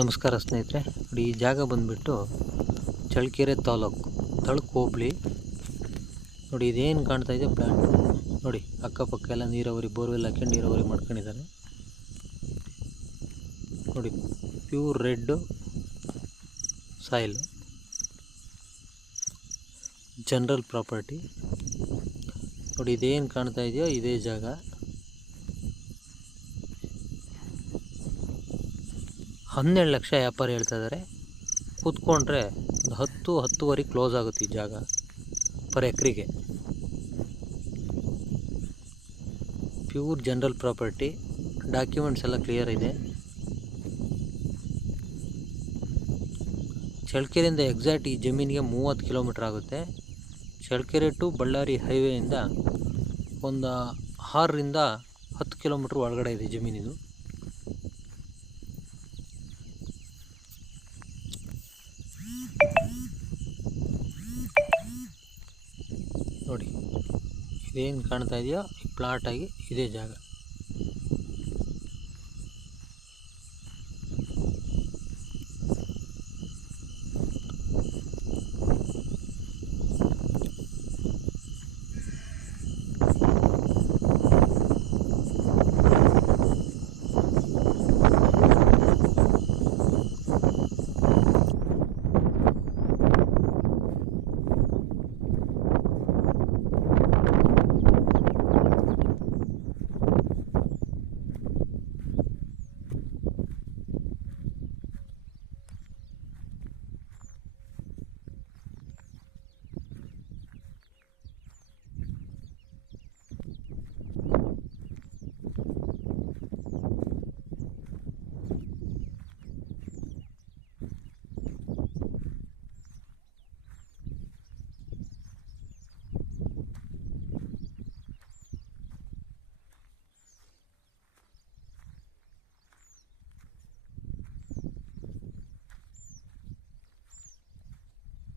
ನಮಸ್ಕಾರ ಸ್ನೇಹಿತರೆ. ನೋಡಿ, ಈ ಜಾಗ ಬಂದುಬಿಟ್ಟು ಚಳ್ಳಕೆರೆ ತಾಲೂಕು, ತಳಕು ಹೋಬಳಿ. ನೋಡಿ, ಇದೇನು ಕಾಣ್ತಾ ಇದೆ ಪ್ಲ್ಯಾಂಟ್. ನೋಡಿ, ಅಕ್ಕಪಕ್ಕ ಎಲ್ಲ ನೀರಾವರಿ, ಬೋರ್ವೆಲ್ ಹಾಕೊಂಡು ನೀರಾವರಿ ಮಾಡ್ಕೊಂಡಿದ್ದಾರೆ. ನೋಡಿ, pure red soil, general property. ನೋಡಿ, ಇದೇನು ಕಾಣ್ತಾ ಇದೆಯೋ ಇದೇ ಜಾಗ. $12 ಲಕ್ಷ ವ್ಯಾಪಾರ ಹೇಳ್ತಾ ಇದ್ದಾರೆ. ಕೂತ್ಕೊಂಡ್ರೆ ಒಂದು 10-10.5 ಕ್ಲೋಸ್ ಆಗುತ್ತೆ ಈ ಜಾಗ ಪರ್ ಎಕ್ರಿಗೆ. ಪ್ಯೂರ್ ಜನರಲ್ ಪ್ರಾಪರ್ಟಿ, ಡಾಕ್ಯುಮೆಂಟ್ಸ್ ಎಲ್ಲ ಕ್ಲಿಯರ್ ಇದೆ. ಚಳ್ಳಕೆರೆಯಿಂದ ಎಕ್ಸಾಕ್ಟ್ ಈ ಜಮೀನಿಗೆ 30 ಕಿಲೋಮೀಟ್ರ್ ಆಗುತ್ತೆ. ಚಳ್ಳಕೆರೆ ಟು ಬಳ್ಳಾರಿ ಹೈವೇಯಿಂದ ಒಂದು 6ರಿಂದ 10 ಕಿಲೋಮೀಟ್ರ್ ಒಳಗಡೆ ಇದೆ ಜಮೀನಿದು. ನೋಡಿ, ಇದೇನು ಕಾಣ್ತಾ ಇದೆಯೋ ಈ ಪ್ಲಾಟ್ ಆಗಿ ಇದೇ ಜಾಗ.